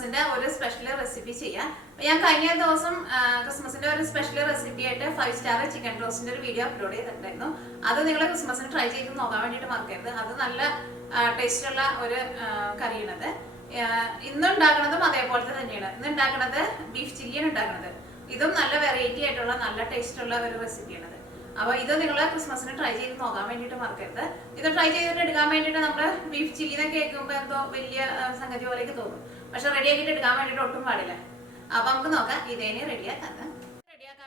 ക്രിസ്മസിന്റെ ഒരു special recipe ചെയ്യാം. ഞാൻ കഴിഞ്ഞ ദിവസം ക്രിസ്മസിന്റെ ഒരു സ്പെഷ്യൽ റെസിപ്പി ആയിട്ട് 5 സ്റ്റാർ ചിക്കൻ റോസ്റ്റിന്റെ ഒരു വീഡിയോ അപ്ലോഡ് ചെയ്തിട്ടുണ്ടായിരുന്നു. അത് നിങ്ങൾ ക്രിസ്മസിന് ട്രൈ ചെയ്ത് നോക്കാൻ വേണ്ടിയിട്ട് മറക്കരുത്. അത് നല്ല ടേസ്റ്റ് ഉള്ള ഒരു കറിയാണത്. ഇന്ന് ഉണ്ടാക്കുന്നത് അതേപോലത്തെ തന്നെയാണ്. ഇന്ന് ഉണ്ടാക്കുന്നത് ബീഫ് ചില്ലിയാണ് ഉണ്ടാക്കുന്നത്. ഇതും നല്ല വെറൈറ്റി ആയിട്ടുള്ള നല്ല ടേസ്റ്റ് ഉള്ള ഒരു റെസിപ്പിയാണത്. അപ്പോൾ ഇത് നിങ്ങൾ ക്രിസ്മസിന് ട്രൈ ചെയ്ത് നോക്കാൻ വേണ്ടിയിട്ട് മറക്കരുത്. ഇത് ട്രൈ ചെയ്തിട്ട് എടുക്കാൻ വേണ്ടിയിട്ട് നമ്മൾ ബീഫ് ചില്ലിനെ കേൾക്കുമ്പോൾ എന്തോ വലിയ സംഗതി പോലെയൊക്കെ തോന്നും. പക്ഷെ റെഡിയാക്കിയിട്ട് എടുക്കാൻ വേണ്ടിയിട്ട് ഒട്ടും പാടില്ല. അപ്പോൾ നമുക്ക് നോക്കാം ഇതേനെ റെഡിയാക്കാൻ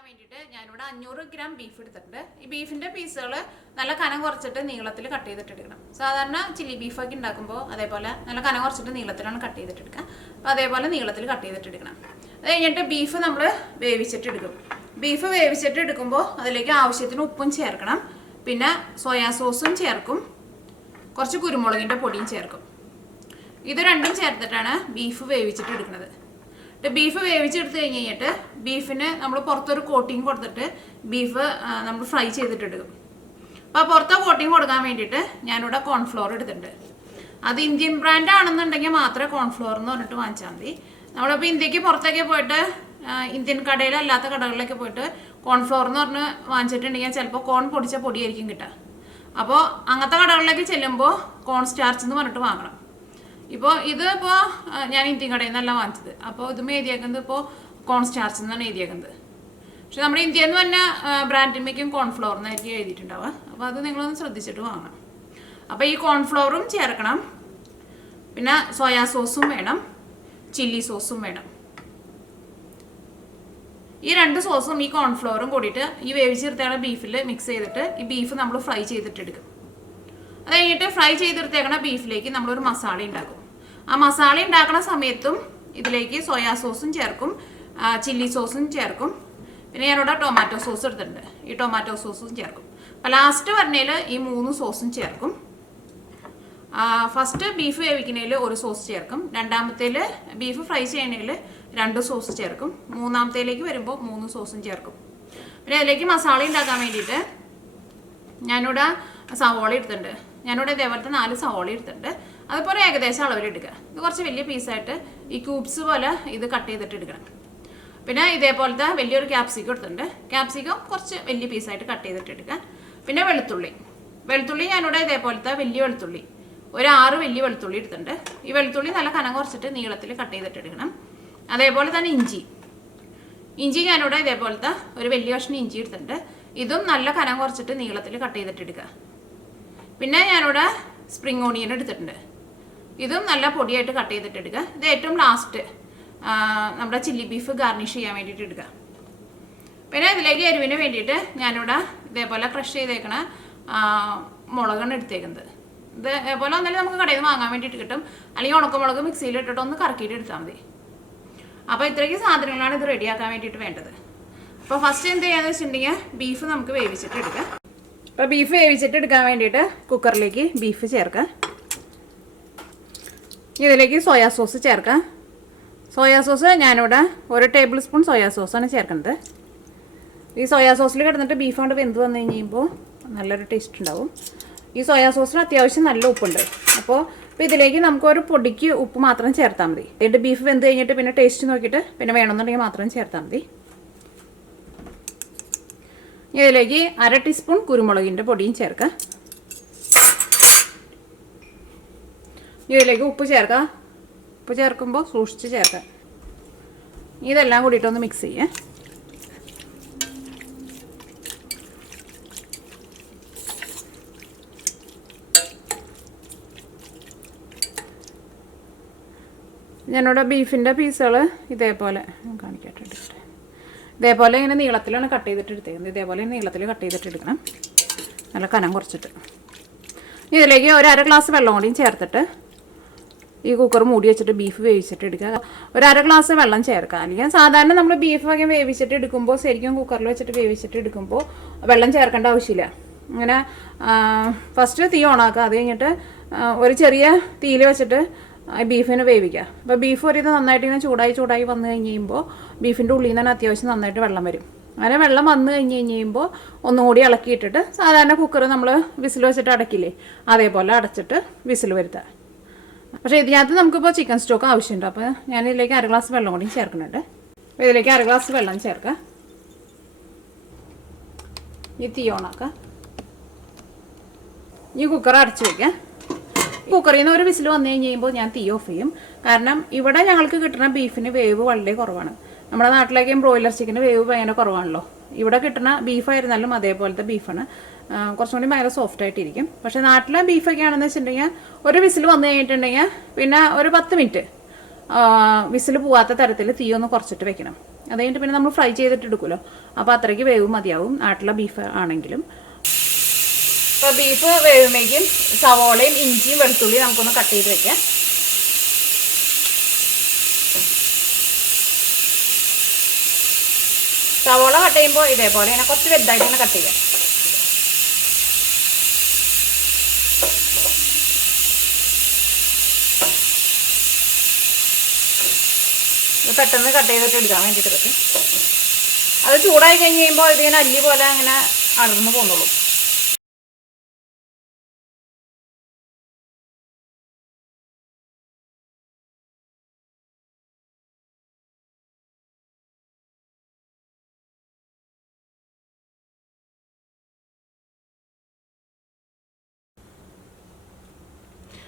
വേണ്ടിയിട്ട് ഞാനിവിടെ 500 ഗ്രാം ബീഫ് എടുത്തിട്ടുണ്ട്. ഈ ബീഫിൻ്റെ പീസുകൾ നല്ല കനം കുറച്ചിട്ട് നീളത്തിൽ കട്ട് ചെയ്തിട്ട് എടുക്കണം. സാധാരണ ചില്ലി ബീഫൊക്കെ ഉണ്ടാക്കുമ്പോൾ അതേപോലെ നല്ല കനം കുറച്ചിട്ട് നീളത്തിലാണ് കട്ട് ചെയ്തിട്ട് എടുക്കുക. അപ്പോൾ അതേപോലെ നീളത്തിൽ കട്ട് ചെയ്തിട്ട് എടുക്കണം. അത് കഴിഞ്ഞിട്ട് ബീഫ് നമ്മൾ വേവിച്ചിട്ട് എടുക്കും. ബീഫ് വേവിച്ചിട്ട് എടുക്കുമ്പോൾ അതിലേക്ക് ആവശ്യത്തിന് ഉപ്പും ചേർക്കണം. പിന്നെ സോയാ സോസും ചേർക്കും, കുറച്ച് കുരുമുളകിൻ്റെ പൊടിയും ചേർക്കും. ഇത് രണ്ടും ചേർത്തിട്ടാണ് ബീഫ് വേവിച്ചിട്ട് എടുക്കുന്നത്. ബീഫ് വേവിച്ചെടുത്ത് കഴിഞ്ഞിട്ട് ബീഫിന് നമ്മൾ പുറത്തൊരു കോട്ടിങ് കൊടുത്തിട്ട് ബീഫ് നമ്മൾ ഫ്രൈ ചെയ്തിട്ട് എടുക്കും. അപ്പോൾ പുറത്തെ കോട്ടിങ് കൊടുക്കാൻ വേണ്ടിയിട്ട് ഞാനിവിടെ കോൺഫ്ലോർ എടുത്തിട്ടുണ്ട്. അത് ഇന്ത്യൻ ബ്രാൻഡ് ആണെന്നുണ്ടെങ്കിൽ മാത്രമേ കോൺഫ്ലോർ എന്ന് പറഞ്ഞിട്ട് വാങ്ങിച്ചാൽ മതി. നമ്മളിപ്പോൾ ഇന്ത്യക്ക് പുറത്തൊക്കെ പോയിട്ട് ഇന്ത്യൻ കടയിലല്ലാത്ത കടകളിലൊക്കെ പോയിട്ട് കോൺഫ്ലോർ എന്ന് പറഞ്ഞ് വാങ്ങിച്ചിട്ടുണ്ടെങ്കിൽ ചിലപ്പോൾ കോൺ പൊടിച്ച പൊടിയായിരിക്കും കിട്ടുക. അപ്പോൾ അങ്ങനത്തെ കടകളിലേക്ക് ചെല്ലുമ്പോൾ കോൺസ്റ്റാർച്ച് എന്ന് പറഞ്ഞിട്ട് വാങ്ങണം. ഇപ്പോൾ ഇതിപ്പോൾ ഞാൻ ഇന്ത്യൻ കടയിൽ നിന്നല്ല വാങ്ങിച്ചത്. അപ്പോൾ ഇതും എഴുതിയേക്കുന്നത് ഇപ്പോൾ കോൺസ്റ്റാർച്ച് എന്നാണ് എഴുതിയേക്കുന്നത്. പക്ഷെ നമ്മുടെ ഇന്ത്യയിൽ നിന്ന് തന്നെ ബ്രാൻഡിന്മേക്കും കോൺഫ്ലോർ എന്നായിരിക്കും എഴുതിയിട്ടുണ്ടാവുക. അപ്പോൾ അത് നിങ്ങളൊന്ന് ശ്രദ്ധിച്ചിട്ട് വാങ്ങണം. അപ്പോൾ ഈ കോൺഫ്ലോറും ചേർക്കണം, പിന്നെ സോയാ സോസും വേണം, ചില്ലി സോസും വേണം. ഈ രണ്ട് സോസും ഈ കോൺഫ്ലോറും കൂടിയിട്ട് ഈ വേവിച്ചെടുത്തേക്കണ ബീഫിൽ മിക്സ് ചെയ്തിട്ട് ഈ ബീഫ് നമ്മൾ ഫ്രൈ ചെയ്തിട്ടെടുക്കും. അത് കഴിഞ്ഞിട്ട് ഫ്രൈ ചെയ്തെടുത്തേക്കണ ബീഫിലേക്ക് നമ്മളൊരു മസാല ഉണ്ടാക്കും. ആ മസാല ഉണ്ടാക്കുന്ന സമയത്തും ഇതിലേക്ക് സോയാ സോസും ചേർക്കും, ചില്ലി സോസും ചേർക്കും. പിന്നെ ഞാനിവിടെ ടൊമാറ്റോ സോസ് എടുത്തിട്ടുണ്ട്. ഈ ടൊമാറ്റോ സോസും ചേർക്കും. അപ്പോൾ ലാസ്റ്റ് പറഞ്ഞതിൽ ഈ 3 സോസും ചേർക്കും. ഫസ്റ്റ് ബീഫ് വേവിക്കുന്നതിൽ ഒരു സോസ് ചേർക്കും, രണ്ടാമത്തേൽ ബീഫ് ഫ്രൈ ചെയ്യണതിൽ 2 സോസ് ചേർക്കും, മൂന്നാമത്തേലേക്ക് വരുമ്പോൾ 3 സോസും ചേർക്കും. പിന്നെ അതിലേക്ക് മസാല ഉണ്ടാക്കാൻ വേണ്ടിയിട്ട് ഞാനിവിടെ സവോള എടുത്തിട്ടുണ്ട്. ഞാനിവിടെ ഇതേപോലത്തെ 4 സവോള എടുത്തിട്ടുണ്ട്. അതുപോലെ ഏകദേശം അളവിലെടുക്കുക. ഇത് കുറച്ച് വലിയ പീസായിട്ട് ഈ ക്യൂബ്സ് പോലെ ഇത് കട്ട് ചെയ്തിട്ട് എടുക്കണം. പിന്നെ ഇതേപോലത്തെ വലിയൊരു ക്യാപ്സിക്കം എടുത്തിട്ടുണ്ട്. ക്യാപ്സിക്കം കുറച്ച് വലിയ പീസായിട്ട് കട്ട് ചെയ്തിട്ട് എടുക്കുക. പിന്നെ വെളുത്തുള്ളി ഞാനിവിടെ ഇതേപോലത്തെ വലിയ വെളുത്തുള്ളി ഒരു 6 വലിയ വെളുത്തുള്ളി എടുത്തിട്ടുണ്ട്. ഈ വെളുത്തുള്ളി നല്ല കനം കുറച്ചിട്ട് നീളത്തിൽ കട്ട് ചെയ്തിട്ട് എടുക്കണം. അതേപോലെ തന്നെ ഇഞ്ചി ഞാനിവിടെ ഇതേപോലത്തെ ഒരു വലിയ കഷ്ണം ഇഞ്ചി എടുത്തിട്ടുണ്ട്. ഇതും നല്ല കനം കുറച്ചിട്ട് നീളത്തിൽ കട്ട് ചെയ്തിട്ട് എടുക്കുക. പിന്നെ ഞാനിവിടെ സ്പ്രിംഗ് ഓണിയൻ എടുത്തിട്ടുണ്ട്. ഇതും നല്ല പൊടിയായിട്ട് കട്ട് ചെയ്തിട്ട് എടുക്കുക. ഇത് ഏറ്റവും ലാസ്റ്റ് നമ്മുടെ ചില്ലി ബീഫ് ഗാർണിഷ് ചെയ്യാൻ വേണ്ടിയിട്ട് എടുക്കുക. പിന്നെ ഇതിലേക്ക് എരിവിന് വേണ്ടിയിട്ട് ഞാനിവിടെ ഇതേപോലെ ക്രഷ് ചെയ്തേക്കണ മുളകാണ് എടുത്തേക്കുന്നത്. ഇതേപോലെ ഒന്നല്ലേ നമുക്ക് കടയിൽ നിന്ന് വാങ്ങാൻ വേണ്ടിയിട്ട് കിട്ടും. അല്ലെങ്കിൽ ഉണക്കമുളക് മിക്സിയിൽ ഇട്ടിട്ട് ഒന്ന് കറക്കിയിട്ട് എടുത്താൽ മതി. അപ്പോൾ ഇത്രയ്ക്ക് സാധനങ്ങളാണ് ഇത് റെഡിയാക്കാൻ വേണ്ടിയിട്ട് വേണ്ടത്. അപ്പോൾ ഫസ്റ്റ് എന്ത് ചെയ്യാന്ന് വെച്ചിട്ടുണ്ടെങ്കിൽ ബീഫ് നമുക്ക് വേവിച്ചിട്ട് എടുക്കാം. അപ്പോൾ ബീഫ് വേവിച്ചിട്ട് എടുക്കാൻ വേണ്ടിയിട്ട് കുക്കറിലേക്ക് ബീഫ് ചേർക്കാം. ഇതിലേക്ക് സോയാ സോസ് ചേർക്കാം. സോയാ സോസ് ഞാനിവിടെ 1 ടേബിൾ സ്പൂൺ സോയാ സോസാണ് ചേർക്കുന്നത്. ഈ സോയാ സോസിൽ കിടന്നിട്ട് ബീഫ് കൊണ്ട് വെന്ത് വന്നു കഴിയുമ്പോൾ നല്ലൊരു ടേസ്റ്റ് ഉണ്ടാവും. ഈ സോയാ സോസിന് അത്യാവശ്യം നല്ല ഉപ്പുണ്ട്. അപ്പോൾ ഇതിലേക്ക് നമുക്ക് ഒരു പൊടിക്ക് ഉപ്പ് മാത്രം ചേർത്താൽ മതി. എന്നിട്ട് ബീഫ് വെന്ത് കഴിഞ്ഞിട്ട് പിന്നെ ടേസ്റ്റ് നോക്കിയിട്ട് പിന്നെ വേണമെന്നുണ്ടെങ്കിൽ മാത്രം ചേർത്താൽ മതി. ഇതിലേക്ക് 1/2 ടീസ്പൂൺ കുരുമുളകിൻ്റെ പൊടിയും ചേർക്കാം. ഇതിലേക്ക് ഉപ്പ് ചേർക്കാം. ഉപ്പ് ചേർക്കുമ്പോൾ സൂക്ഷിച്ച് ചേർക്കാം. ഇതെല്ലാം കൂടിയിട്ടൊന്ന് മിക്സ് ചെയ്യാം. ഞാനിവിടെ ബീഫിൻ്റെ പീസുകൾ ഇതേപോലെ കാണിക്കാട്ട് ഇതേപോലെ ഇങ്ങനെ നീളത്തിലാണ് കട്ട് ചെയ്തിട്ട് എടുത്തേക്കുന്നത്. ഇതേപോലെ നീളത്തിൽ കട്ട് ചെയ്തിട്ട് എടുക്കണം, നല്ല കനം കുറച്ചിട്ട്. ഇതിലേക്ക് 1/2 ഗ്ലാസ് വെള്ളം കൂടിയും ചേർത്തിട്ട് ഈ കുക്കർ മൂടി വെച്ചിട്ട് ബീഫ് വേവിച്ചിട്ട് എടുക്കുക. 1/2 ഗ്ലാസ് വെള്ളം ചേർക്കുക. അല്ലെങ്കിൽ സാധാരണ നമ്മൾ ബീഫ് ഒക്കെ വേവിച്ചിട്ട് എടുക്കുമ്പോൾ ശരിക്കും കുക്കറിൽ വെച്ചിട്ട് വേവിച്ചിട്ട് എടുക്കുമ്പോൾ വെള്ളം ചേർക്കേണ്ട ആവശ്യമില്ല. അങ്ങനെ ഫസ്റ്റ് തീ ഓണാക്കുക. അത് കഴിഞ്ഞിട്ട് ഒരു ചെറിയ തീയിൽ വെച്ചിട്ട് ബീഫിന് വേവിക്കുക. അപ്പോൾ ബീഫ് ഒരു ഇത് നന്നായിട്ട് ഇങ്ങനെ ചൂടായി വന്നു കഴിയുമ്പോൾ ബീഫിൻ്റെ ഉള്ളിൽ നിന്ന് തന്നെ അത്യാവശ്യം നന്നായിട്ട് വെള്ളം വരും. അങ്ങനെ വെള്ളം വന്നു കഴിയുമ്പോൾ ഒന്നുകൂടി ഇളക്കിയിട്ടിട്ട് സാധാരണ കുക്കർ നമ്മൾ വിസിൽ വെച്ചിട്ട് അടക്കില്ലേ, അതേപോലെ അടച്ചിട്ട് വിസിൽ വരുത്തുക. പക്ഷേ ഇതിനകത്ത് നമുക്കിപ്പോൾ ചിക്കൻ സ്റ്റോക്ക് ആവശ്യമുണ്ട്. അപ്പോൾ ഞാനിതിലേക്ക് 1/2 ഗ്ലാസ് വെള്ളം കൂടി ചേർക്കുന്നുണ്ട്. അപ്പോൾ ഇതിലേക്ക് 1/2 ഗ്ലാസ് വെള്ളം ചേർക്കാം. ഈ തീ ഓണാക്കാം. ഈ കുക്കർ അടച്ച് വയ്ക്കാം. കുക്കറിൽ നിന്ന് ഒരു വിസിൽ വന്നു കഴിയുമ്പോൾ ഞാൻ തീ ഓഫ് ചെയ്യും. കാരണം ഇവിടെ ഞങ്ങൾക്ക് കിട്ടുന്ന ബീഫിന് വേവ് വളരെ കുറവാണ്. നമ്മുടെ നാട്ടിലേക്കും ബ്രോയിലർ ചിക്കന് വേവ് ഭയങ്കര കുറവാണല്ലോ. ഇവിടെ കിട്ടുന്ന ബീഫായിരുന്നാലും അതേപോലത്തെ ബീഫാണ്. കുറച്ചും കൂടി ഭയങ്കര സോഫ്റ്റ് ആയിട്ടിരിക്കും. പക്ഷേ നാട്ടിലെ ബീഫൊക്കെ ആണെന്ന് വെച്ചിട്ടുണ്ടെങ്കിൽ ഒരു വിസിൽ വന്നു കഴിഞ്ഞിട്ടുണ്ടെങ്കിൽ പിന്നെ ഒരു 10 മിനിറ്റ് വിസിൽ പോവാത്ത തരത്തിൽ തീ ഒന്ന് കുറച്ചിട്ട് വെക്കണം. അത് കഴിഞ്ഞിട്ട് പിന്നെ നമ്മൾ ഫ്രൈ ചെയ്തിട്ട് എടുക്കുമല്ലോ. അപ്പോൾ അത്രയ്ക്ക് വേവ് മതിയാവും നാട്ടിലെ ബീഫ് ആണെങ്കിലും. ഇപ്പോൾ ബീഫ് വേവുമ്പോഴേക്കും സവോളയും ഇഞ്ചിയും വെളുത്തുള്ളിയും നമുക്കൊന്ന് കട്ട് ചെയ്ത് വെക്കാം. സവോള കട്ട് ചെയ്യുമ്പോൾ ഇതേപോലെ ഇങ്ങനെ കുറച്ച് വലുതായിട്ട് ഇങ്ങനെ കട്ട് ചെയ്യാം. ഇത് പെട്ടെന്ന് കട്ട് ചെയ്തിട്ട് എടുക്കാൻ വേണ്ടിയിട്ട് പറ്റും. അത് ചൂടായി കഴിഞ്ഞ് കഴിയുമ്പോൾ ഇതിങ്ങനെ അല്ലി പോലെ അങ്ങനെ അടർന്നു പോകുന്നുള്ളൂ.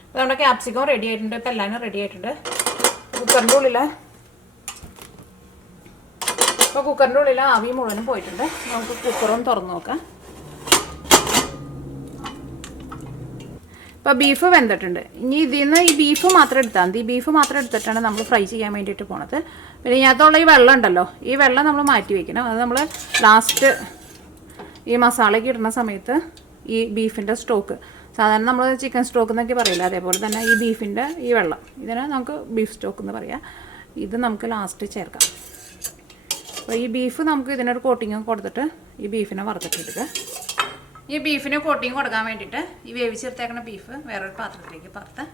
അപ്പോൾ നമ്മുടെ ക്യാപ്സിക്കം റെഡി ആയിട്ടുണ്ട്. ഇപ്പോൾ എല്ലാവരും റെഡി ആയിട്ടുണ്ട്. കുക്കറിൻ്റെ ഉള്ളിൽ ആവി മുഴുവനും പോയിട്ടുണ്ട്. നമുക്ക് കുക്കറൊന്ന് തുറന്ന് നോക്കാം. ഇപ്പോൾ ബീഫ് വെന്തിട്ടുണ്ട്. ഇനി ഇതിൽ നിന്ന് ഈ ബീഫ് മാത്രം എടുത്താൽ മതി. ഈ ബീഫ് മാത്രം എടുത്തിട്ടാണ് നമ്മൾ ഫ്രൈ ചെയ്യാൻ വേണ്ടിയിട്ട് പോണത്. പിന്നെ ഇതിനകത്തുള്ള ഈ വെള്ളം ഉണ്ടല്ലോ, ഈ വെള്ളം നമ്മൾ മാറ്റി വയ്ക്കണം. അത് നമ്മൾ ലാസ്റ്റ് ഈ മസാലയ്ക്ക് ഇടുന്ന സമയത്ത് ഈ ബീഫിൻ്റെ സ്റ്റോക്ക്, സാധാരണ നമ്മൾ ചിക്കൻ സ്റ്റോക്ക് എന്നൊക്കെ പറയില്ല, അതേപോലെ തന്നെ ഈ ബീഫിൻ്റെ ഈ വെള്ളം, ഇതിനെ നമുക്ക് ബീഫ് സ്റ്റോക്ക് എന്ന് പറയാം. ഇത് നമുക്ക് ലാസ്റ്റ് ചേർക്കാം. അപ്പോൾ ഈ ബീഫ് നമുക്ക് ഇതിനൊരു കോട്ടിങ് കൊടുത്തിട്ട് ഈ ബീഫിനെ വറുത്തിട്ടെടുക്കുക. ഈ ബീഫിന് കോട്ടിങ് കൊടുക്കാൻ വേണ്ടിയിട്ട് ഈ വേവിച്ചെടുത്തേക്കുന്ന ബീഫ് വേറൊരു പാത്രത്തിലേക്ക് പകർത്താം.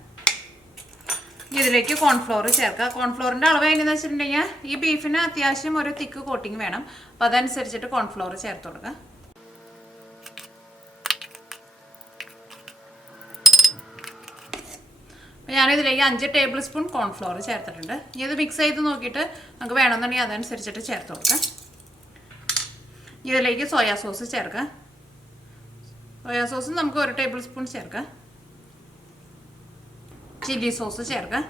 ഇതിലേക്ക് കോൺഫ്ലോർ ചേർക്കുക. കോൺഫ്ലോറിൻ്റെ അളവ് എങ്ങനെയെന്ന് വെച്ചിട്ടുണ്ടെങ്കിൽ ഈ ബീഫിന് അത്യാവശ്യം ഒരു തിക്ക് കോട്ടിങ് വേണം. അപ്പോൾ അതനുസരിച്ചിട്ട് കോൺഫ്ലോർ ചേർത്ത് കൊടുക്കുക. ഞാനിതിലേക്ക് 5 ടേബിൾ സ്പൂൺ കോൺഫ്ലോർ ചേർത്തിട്ടുണ്ട്. ഇനി ഇത് മിക്സ് ചെയ്ത് നോക്കിയിട്ട് നമുക്ക് വേണമെന്നുണ്ടെങ്കിൽ അതനുസരിച്ചിട്ട് ചേർത്ത് കൊടുക്കാം. ഇതിലേക്ക് സോയാ സോസ് ചേർക്കാം. സോയാ സോസ് നമുക്ക് 1 ടേബിൾ സ്പൂൺ ചേർക്കാം. ചില്ലി സോസ് ചേർക്കാം.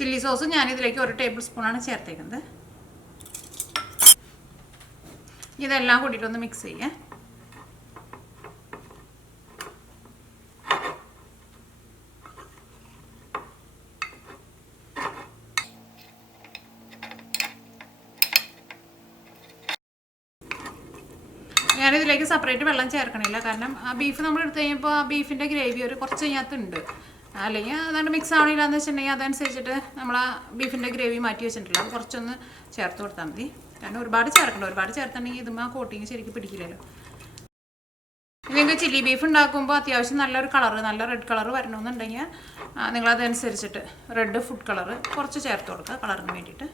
ചില്ലി സോസ് ഞാനിതിലേക്ക് 1 ടേബിൾ സ്പൂണാണ് ചേർത്തേക്കുന്നത്. ഇതെല്ലാം കൂടിയിട്ടൊന്ന് മിക്സ് ചെയ്യാം. ഞാനിതിലേക്ക് സെപ്പറേറ്റ് വെള്ളം ചേർക്കണില്ല. കാരണം ആ ബീഫ് നമ്മൾ എടുത്തു കഴിയുമ്പോൾ ആ ബീഫിൻ്റെ ഗ്രേവി ഒരു കുറച്ച് അതിനകത്തുണ്ട്. അല്ലെങ്കിൽ അതാണ്ട് മിക്സ് ആവണില്ല എന്ന് വെച്ചിട്ടുണ്ടെങ്കിൽ അതനുസരിച്ചിട്ട് നമ്മൾ ആ ബീഫിൻ്റെ ഗ്രേവി മാറ്റി വെച്ചിട്ടില്ല. അത് കുറച്ചൊന്ന് ചേർത്ത് കൊടുത്താൽ മതി. കാരണം ഒരുപാട് ചേർക്കണ്ട. ഒരുപാട് ചേർത്തിട്ടുണ്ടെങ്കിൽ ഇതും ആ കോട്ടിങ് ശരിക്കും പിടിക്കില്ലല്ലോ. നിങ്ങൾക്ക് ചില്ലി ബീഫ് ഉണ്ടാക്കുമ്പോൾ അത്യാവശ്യം നല്ലൊരു കളറ്, നല്ല റെഡ് കളർ വരണമെന്നുണ്ടെങ്കിൽ നിങ്ങളതനുസരിച്ചിട്ട് റെഡ് ഫുഡ് കളറ് കുറച്ച് ചേർത്ത് കൊടുക്കുക കളറിന് വേണ്ടിയിട്ട്.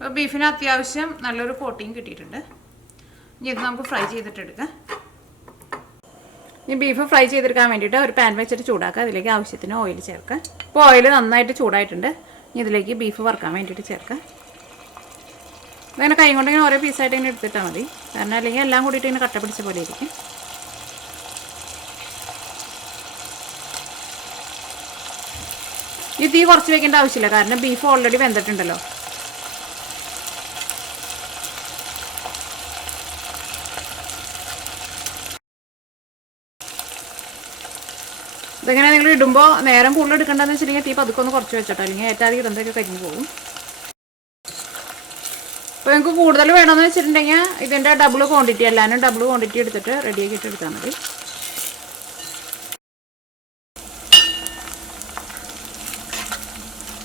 അപ്പോൾ ബീഫിന് അത്യാവശ്യം നല്ലൊരു കോട്ടിങ് കിട്ടിയിട്ടുണ്ട്. ഇനി ഇത് നമുക്ക് ഫ്രൈ ചെയ്തിട്ടെടുക്കാം. ഇനി ബീഫ് ഫ്രൈ ചെയ്തെടുക്കാൻ വേണ്ടിയിട്ട് ഒരു പാൻ വെച്ചിട്ട് ചൂടാക്കുക. അതിലേക്ക് ആവശ്യത്തിന് ഓയിൽ ചേർക്കുക. ഇപ്പോൾ ഓയിൽ നന്നായിട്ട് ചൂടായിട്ടുണ്ട്. ഇനി ഇതിലേക്ക് ബീഫ് വറുക്കാൻ വേണ്ടിയിട്ട് ചേർക്കുക. അങ്ങനെ കൈ കൊണ്ട് ഇങ്ങനെ ഓരോ പീസായിട്ട് ഇങ്ങനെ എടുത്തിട്ടാൽ മതി. കാരണം അല്ലെങ്കിൽ എല്ലാം കൂടിയിട്ട് ഇങ്ങനെ കട്ട പിടിച്ച പോലെ ഇരിക്കും. ഈ തീ കുറച്ച് വെക്കേണ്ട ആവശ്യമില്ല. കാരണം ബീഫ് ഓൾറെഡി വെന്തിട്ടുണ്ടല്ലോ. ഇതിങ്ങനെ നിങ്ങൾ ഇടുമ്പോൾ നേരം കൂടുതൽ എടുക്കേണ്ടതെന്ന് വെച്ചിട്ടുണ്ടെങ്കിൽ തീ പതുക്കെ ഒന്ന് കുറച്ച് വെച്ചിട്ടോ, അല്ലെങ്കിൽ ഏറ്റവും ഇടുന്നതൊക്കെ കരിഞ്ഞു പോകും. അപ്പോൾ നിങ്ങൾക്ക് കൂടുതൽ വേണമെന്ന് വെച്ചിട്ടുണ്ടെങ്കിൽ ഇതിൻ്റെ ഡബിൾ ക്വാണ്ടിറ്റി, എല്ലാവരും ഡബിൾ ക്വാണ്ടിറ്റി എടുത്തിട്ട് റെഡിയാക്കിയിട്ട് എടുത്താൽ മതി.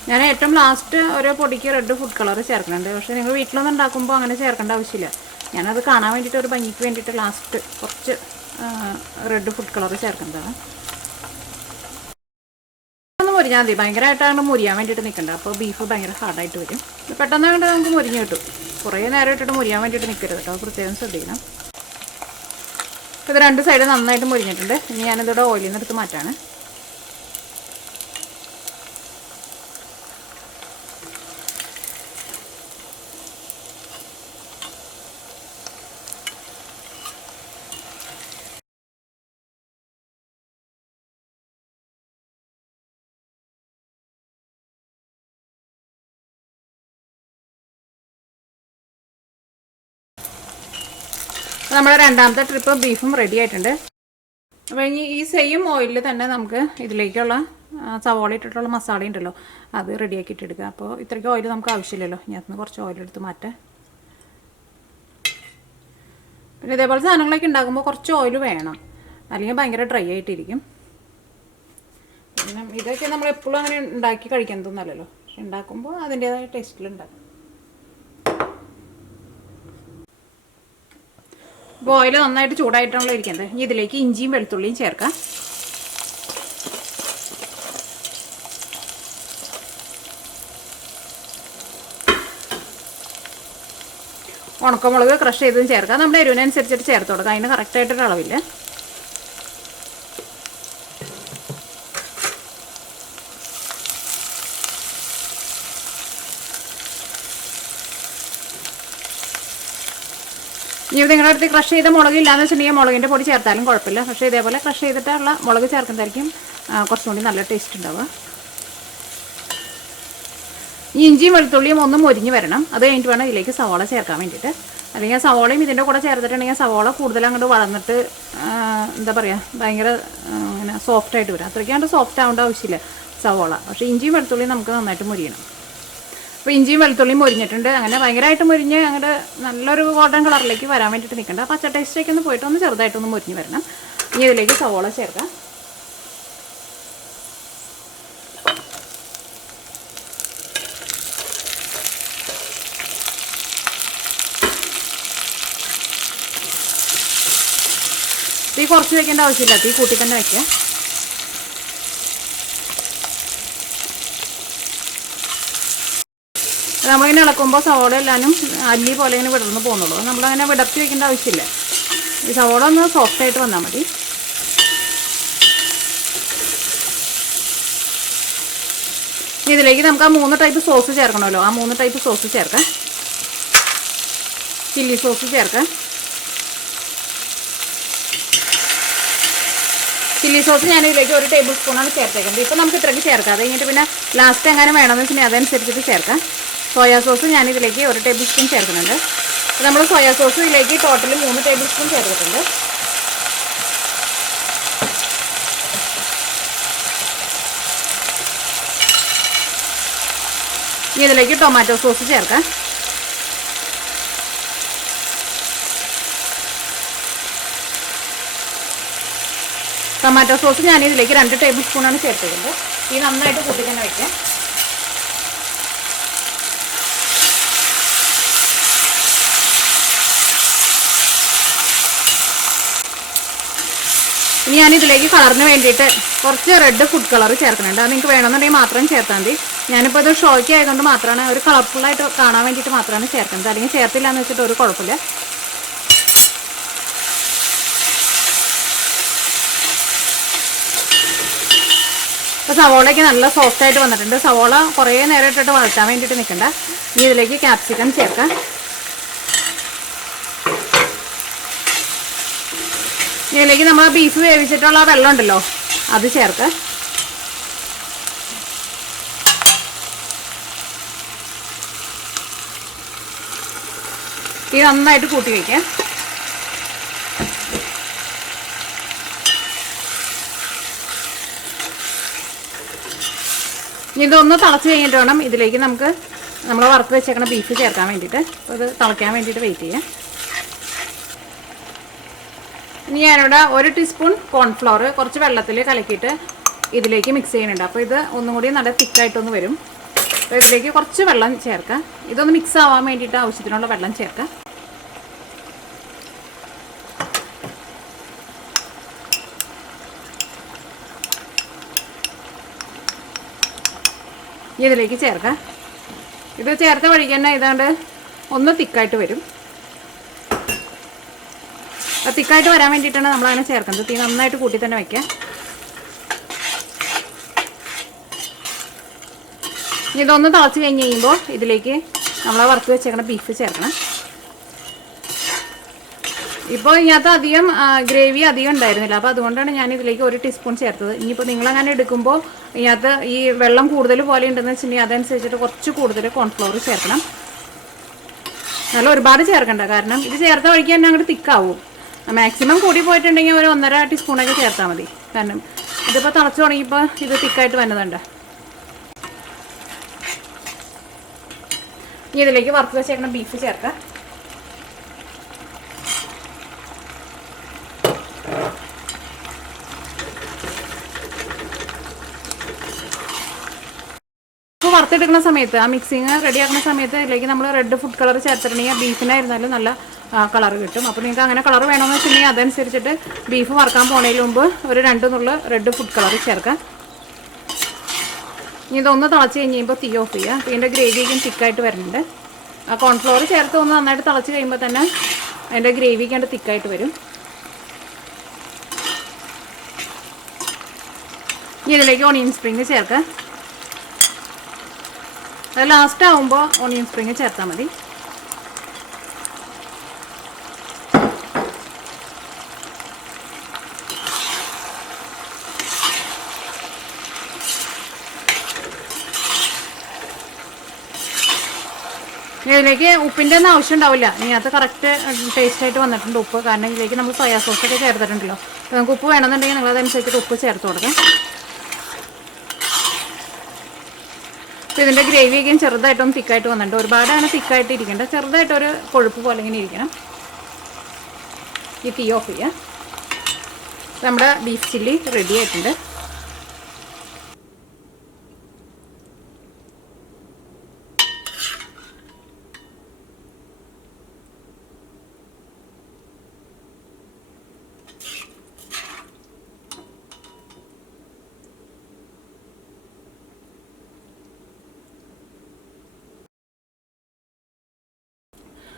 ഞാൻ ഏറ്റവും ലാസ്റ്റ് ഓരോ പൊടിക്ക് റെഡ് ഫുഡ് കളർ ചേർക്കുന്നുണ്ട്. പക്ഷേ നിങ്ങൾ വീട്ടിലൊന്നും ഉണ്ടാക്കുമ്പോൾ അങ്ങനെ ചേർക്കേണ്ട ആവശ്യമില്ല. ഞാനത് കാണാൻ വേണ്ടിയിട്ട് ഒരു ഭംഗിക്ക് വേണ്ടിയിട്ട് ലാസ്റ്റ് കുറച്ച് റെഡ് ഫുഡ് കളർ ചേർക്കുന്നതാണ്. മുരിഞ്ഞാൽ മതി, ഭയങ്കരമായിട്ടാണ് മുരിയാൻ വേണ്ടിയിട്ട് നിൽക്കണ്ട. അപ്പോൾ ബീഫ് ഭയങ്കര ഹാർഡായിട്ട് വരും. പെട്ടെന്ന് കണ്ട് നമുക്ക് മുരിഞ്ഞ് കിട്ടും. കുറേ നേരം ഇട്ടിട്ട് മുരിയാൻ വേണ്ടിയിട്ട് നിൽക്കരുത് കേട്ടോ, പ്രത്യേകം ശ്രദ്ധിക്കണം. ഇത് 2 സൈഡ് നന്നായിട്ട് മുരിഞ്ഞിട്ടുണ്ട്. ഇനി ഞാനിതോടെ ഓയിലിൽ നിന്ന് എടുത്ത് മാറ്റാണ്. നമ്മുടെ രണ്ടാമത്തെ ട്രിപ്പ് ബീഫും റെഡി ആയിട്ടുണ്ട്. അപ്പോൾ ഇനി ഈ സെയിം ഓയിലിൽ തന്നെ നമുക്ക് ഇതിലേക്കുള്ള സവാള ഇട്ടിട്ടുള്ള മസാല ഉണ്ടല്ലോ, അത് റെഡിയാക്കിയിട്ട് എടുക്കുക. അപ്പോൾ ഇത്രയ്ക്ക് ഓയിൽ നമുക്ക് ആവശ്യമില്ലല്ലോ, ഇതിനകത്ത് കുറച്ച് ഓയിലെടുത്ത് മാറ്റാം. പിന്നെ ഇതേപോലെ സാധനങ്ങളൊക്കെ ഉണ്ടാക്കുമ്പോൾ കുറച്ച് ഓയിൽ വേണം, അല്ലെങ്കിൽ ഭയങ്കര ഡ്രൈ ആയിട്ടിരിക്കും. പിന്നെ ഇതൊക്കെ നമ്മൾ എപ്പോഴും അങ്ങനെ ഉണ്ടാക്കി കഴിക്കുന്നതൊന്നുമല്ലല്ലോ, പക്ഷെ ഉണ്ടാക്കുമ്പോൾ അതിൻ്റേതായ ടേസ്റ്റിലുണ്ടാക്കും. അപ്പോൾ ഓയിൽ നന്നായിട്ട് ചൂടായിട്ടാണല്ലോ ഇരിക്കുന്നത്. ഇനി ഇതിലേക്ക് ഇഞ്ചിയും വെളുത്തുള്ളിയും ചേർക്കാം. ഉണക്കമുളക് ക്രഷ് ചെയ്തും ചേർക്കാം. നമ്മുടെ എരിവിനനുസരിച്ചിട്ട് ചേർത്ത് കൊടുക്കാം, അതിന് കറക്റ്റായിട്ടൊരു അളവില്ല. ഇനി നിങ്ങളുടെ അടുത്ത് ക്രഷ് ചെയ്ത മുളക് ഇല്ലാന്ന് വെച്ചിട്ടുണ്ടെങ്കിൽ മുളകിൻ്റെ പൊടി ചേർത്താലും കുഴപ്പമില്ല. പക്ഷേ ഇതേപോലെ ക്രഷ് ചെയ്തിട്ടുള്ള മുളക് ചേർക്കുന്നതായിരിക്കും കുറച്ചും കൂടി നല്ല ടേസ്റ്റ് ഉണ്ടാവുക. ഈ ഇഞ്ചിയും വെളുത്തുള്ളിയും ഒന്ന് മൊരിഞ്ഞ് വരണം. അത് കഴിഞ്ഞിട്ട് വേണം ഇതിലേക്ക് സവാള ചേർക്കാൻ വേണ്ടിയിട്ട്. അല്ലെങ്കിൽ സവാളയും ഇതിൻ്റെ കൂടെ ചേർത്തിട്ടുണ്ടെങ്കിൽ സവാള കൂടുതൽ അങ്ങോട്ട് വളർന്നിട്ട് എന്താ പറയുക, ഭയങ്കര ഇങ്ങനെ സോഫ്റ്റായിട്ട് വരും. അത്രയ്ക്കാണ്ട് സോഫ്റ്റ് ആവേണ്ട ആവശ്യമില്ല സവാള. പക്ഷേ ഇഞ്ചിയും വെളുത്തുള്ളിയും നമുക്ക് നന്നായിട്ട് മൊരിയണം. അപ്പോൾ ഇഞ്ചിയും വെളുത്തുള്ളിയും മൊരിഞ്ഞിട്ടുണ്ട്. അങ്ങനെ ഭയങ്കരമായിട്ട് മൊരിഞ്ഞ് അങ്ങോട്ട് നല്ലൊരു ഗോൾഡൻ കളറിലേക്ക് വരാൻ വേണ്ടിയിട്ട് നിൽക്കേണ്ട. പച്ച ടേസ്റ്റേക്ക് ഒന്ന് പോയിട്ട് ഒന്ന് ചെറുതായിട്ടൊന്ന് മൊരിഞ്ഞ് വരണം. ഇനി ഇതിലേക്ക് സവാള ചേർക്കാം. തീ കുറച്ച് വയ്ക്കേണ്ട ആവശ്യമില്ല, തീ കൂട്ടി തന്നെ വയ്ക്കുക. നമ്മളിങ്ങനെ ഇളക്കുമ്പോൾ സവോള എല്ലാനും അല്ലി പോലെ ഇങ്ങനെ വിടർന്ന് പോകുന്നുള്ളൂ. നമ്മളങ്ങനെ വിടർത്തി വയ്ക്കേണ്ട ആവശ്യമില്ല. ഈ സവോള ഒന്ന് സോഫ്റ്റായിട്ട് വന്നാൽ മതി. ഇതിലേക്ക് നമുക്ക് ആ 3 ടൈപ്പ് സോസ് ചേർക്കണമല്ലോ, ആ 3 ടൈപ്പ് സോസ് ചേർക്കാം. ചില്ലി സോസ് ചേർക്കാം. ചില്ലി സോസ് ഞാൻ ഇതിലേക്ക് 1 ടേബിൾ സ്പൂണാണ് ചേർത്തേക്കുന്നത്. ഇപ്പോൾ നമുക്ക് ഇത്രയ്ക്ക് ചേർക്കാം. അത് കഴിഞ്ഞിട്ട് പിന്നെ ലാസ്റ്റ് എങ്ങനെ വേണമെന്ന് വെച്ചിട്ടുണ്ടെങ്കിൽ അതനുസരിച്ചിട്ട് ചേർക്കാം. സോയാ സോസ് ഞാനിതിലേക്ക് 1 ടേബിൾ സ്പൂൺ ചേർക്കുന്നുണ്ട്. അപ്പോൾ നമ്മൾ സോയാ സോസ് ഇതിലേക്ക് ടോട്ടൽ 3 ടേബിൾ സ്പൂൺ ചേർത്തിട്ടുണ്ട്. ഇനി ഇതിലേക്ക് ടൊമാറ്റോ സോസ് ചേർക്കാം. ടൊമാറ്റോ സോസ് ഞാൻ ഇതിലേക്ക് 2 ടേബിൾ സ്പൂണാണ് ചേർത്തിട്ടുണ്ട്. ഈ നന്നായിട്ട് കൂട്ടി തന്നെ വയ്ക്കാം. ഇനി ഞാനിതിലേക്ക് കളറിന് വേണ്ടിയിട്ട് കുറച്ച് റെഡ് ഫുഡ് കളർ ചേർക്കുന്നുണ്ട്. അത് നിങ്ങൾക്ക് വേണമെന്നുണ്ടെങ്കിൽ മാത്രം ചേർത്താൽ മതി. ഞാനിപ്പോൾ ഇത് ഷോയ്ക്ക് ആയതുകൊണ്ട് മാത്രമാണ്, ഒരു കളർഫുള്ളായിട്ട് കാണാൻ വേണ്ടിയിട്ട് മാത്രമാണ് ചേർക്കുന്നത്. അല്ലെങ്കിൽ ചേർത്തില്ല എന്ന് വെച്ചിട്ട് ഒരു കുഴപ്പമില്ല. ഇപ്പോൾ സവോളയ്ക്ക് നല്ല സോഫ്റ്റായിട്ട് വന്നിട്ടുണ്ട്. സവോള കുറേ നേരം ഇട്ടിട്ട് വഴറ്റാൻ വേണ്ടിയിട്ട് നിൽക്കണ്ട. ഇനി ഇതിലേക്ക് ക്യാപ്സിക്കം ചേർക്കാം. ഇതിലേക്ക് നമ്മൾ ബീഫ് വേവിച്ചിട്ടുള്ള വെള്ളം ഉണ്ടല്ലോ, അത് ചേർക്കാം. ഇത് നന്നായിട്ട് കൂട്ടി വയ്ക്കാം. ഇതൊന്ന് തിളച്ച് കഴിഞ്ഞിട്ട് വേണം ഇതിലേക്ക് നമുക്ക് നമ്മൾ വറുത്ത് വെച്ചേക്കണ ബീഫ് ചേർക്കാൻ വേണ്ടിയിട്ട്. അപ്പോൾ ഇത് തിളയ്ക്കാൻ വേണ്ടിയിട്ട് വെയിറ്റ് ചെയ്യാം. ഇനി ഞാനിവിടെ 1 ടീസ്പൂൺ കോൺഫ്ലോർ കുറച്ച് വെള്ളത്തിൽ കലക്കിയിട്ട് ഇതിലേക്ക് മിക്സ് ചെയ്യുന്നുണ്ട്. അപ്പോൾ ഇത് ഒന്നും കൂടി നല്ല തിക്കായിട്ടൊന്ന് വരും. അപ്പോൾ ഇതിലേക്ക് കുറച്ച് വെള്ളം ചേർക്കാം. ഇതൊന്ന് മിക്സ് ആവാൻ വേണ്ടിയിട്ട് ആവശ്യത്തിനുള്ള വെള്ളം ചേർക്കാം. ഇനി ഇതിലേക്ക് ചേർക്കാം. ഇത് ചേർത്ത വഴിക്ക് തന്നെ ഇതാണ്ട് ഒന്ന് തിക്കായിട്ട് വരും. അത് തിക്കായിട്ട് വരാൻ വേണ്ടിയിട്ടാണ് നമ്മളങ്ങനെ ചേർക്കുന്നത്. തീ നന്നായിട്ട് കൂട്ടി തന്നെ വയ്ക്കാം. ഇതൊന്ന് തിളച്ച് കഴിഞ്ഞ് കഴിയുമ്പോൾ ഇതിലേക്ക് നമ്മൾ വറുത്ത് വെച്ചേക്കണ ബീഫ് ചേർക്കണം. ഇപ്പോൾ ഇതിനകത്ത് അധികം ഗ്രേവി അധികം ഉണ്ടായിരുന്നില്ല, അപ്പോൾ അതുകൊണ്ടാണ് ഞാൻ ഇതിലേക്ക് 1 ടീസ്പൂൺ ചേർത്തത്. ഇനിയിപ്പോൾ നിങ്ങളങ്ങനെ എടുക്കുമ്പോൾ ഇതിനകത്ത് ഈ വെള്ളം കൂടുതൽ പോലെ ഉണ്ടെന്ന് വെച്ചിട്ടുണ്ടെങ്കിൽ അതനുസരിച്ചിട്ട് കുറച്ച് കൂടുതൽ കോൺഫ്ലവർ ചേർക്കണം. നല്ല ഒരുപാട് ചേർക്കണ്ട, കാരണം ഇത് ചേർത്ത വഴിക്ക് തന്നെ അങ്ങോട്ട് തിക്കാവും. മാക്സിമം കൂടി പോയിട്ടുണ്ടെങ്കിൽ ഒരു 1.5 ടീസ്പൂണൊക്കെ ചേർത്താൽ മതി. കാരണം ഇതിപ്പോൾ തിളച്ച് തുടങ്ങിയപ്പോൾ ഇത് തിക്കായിട്ട് വന്നതുണ്ട്. ഇനി ഇതിലേക്ക് വറുത്ത് വെച്ചേക്കണം ബീഫ് ചേർക്കാം. വറുത്തെടുക്കുന്ന സമയത്ത് ആ മിക്സിങ് റെഡിയാക്കുന്ന സമയത്ത് ഇതിലേക്ക് നമ്മൾ റെഡ് ഫുഡ് കളർ ചേർത്തിട്ടുണ്ടെങ്കിൽ ബീഫിനായിരുന്നാലും നല്ല കളർ കിട്ടും. അപ്പോൾ നിങ്ങൾക്ക് അങ്ങനെ കളർ വേണമെന്ന് വെച്ചിട്ടുണ്ടെങ്കിൽ അതനുസരിച്ചിട്ട് ബീഫ് വറുക്കാൻ പോണതിന് മുമ്പ് ഒരു 2 നുള്ള് റെഡ് ഫുഡ് കളർ ചേർക്കാം. ഇനി ഇതൊന്ന് തിളച്ച് കഴിയുമ്പോൾ തീ ഓഫ് ചെയ്യുക. അപ്പോൾ ഇതിൻ്റെ ഗ്രേവിക്കും തിക്കായിട്ട് വരുന്നുണ്ട്. ആ കോൺഫ്ലവർ ചേർത്ത് ഒന്ന് നന്നായിട്ട് തിളച്ച് കഴിയുമ്പോൾ തന്നെ അതിൻ്റെ ഗ്രേവിക്കാണ്ട് തിക്കായിട്ട് വരും. ഇനി ഇതിലേക്ക് ഓണിയൻ സ്പ്രിങ് ചേർക്കാം. അത് ലാസ്റ്റ് ആകുമ്പോൾ ഓണിയൻ സ്പ്രിങ് ചേർത്താൽ മതി. ഇതിലേക്ക് ഉപ്പിൻ്റെ ഒന്നും ആവശ്യം ഉണ്ടാവില്ല. ഇതിനകത്ത് കറക്റ്റ് ടേസ്റ്റായിട്ട് വന്നിട്ടുണ്ട് ഉപ്പ്. കാരണം ഇതിലേക്ക് നമ്മൾ സോയാ സോസൊക്കെ ചേർത്തിട്ടുണ്ടല്ലോ. അപ്പോൾ നമുക്ക് ഉപ്പ് വേണമെന്നുണ്ടെങ്കിൽ നിങ്ങളതനുസരിച്ചിട്ട് ഉപ്പ് ചേർത്ത് കൊടുക്കാം. അപ്പോൾ ഇതിൻ്റെ ഗ്രേവിയൊക്കെയും ചെറുതായിട്ടൊന്ന് തിക്കായിട്ട് വന്നിട്ടുണ്ട്. ഒരുപാട് അങ്ങനെ തിക്കായിട്ട് ഇരിക്കേണ്ട, ചെറുതായിട്ടൊരു കൊഴുപ്പ് പോലെ ഇങ്ങനെ ഇരിക്കണം. ഈ തീ ഓഫ് ചെയ്യാം. നമ്മുടെ ബീഫ് ചില്ലി റെഡി ആയിട്ടുണ്ട്.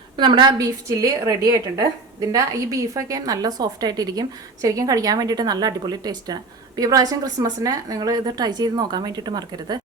ഇപ്പോൾ നമ്മുടെ ബീഫ് ചില്ലി റെഡി ആയിട്ടുണ്ട്. ഇതിൻ്റെ ഈ ബീഫൊക്കെ നല്ല സോഫ്റ്റ് ആയിട്ടിരിക്കും. ശരിക്കും കഴിക്കാൻ വേണ്ടിയിട്ട് നല്ല അടിപൊളി ടേസ്റ്റാണ്. അപ്പോൾ ഈ പ്രാവശ്യം ക്രിസ്മസിന് നിങ്ങൾ ഇത് ട്രൈ ചെയ്ത് നോക്കാൻ വേണ്ടിയിട്ട് മറക്കരുത്.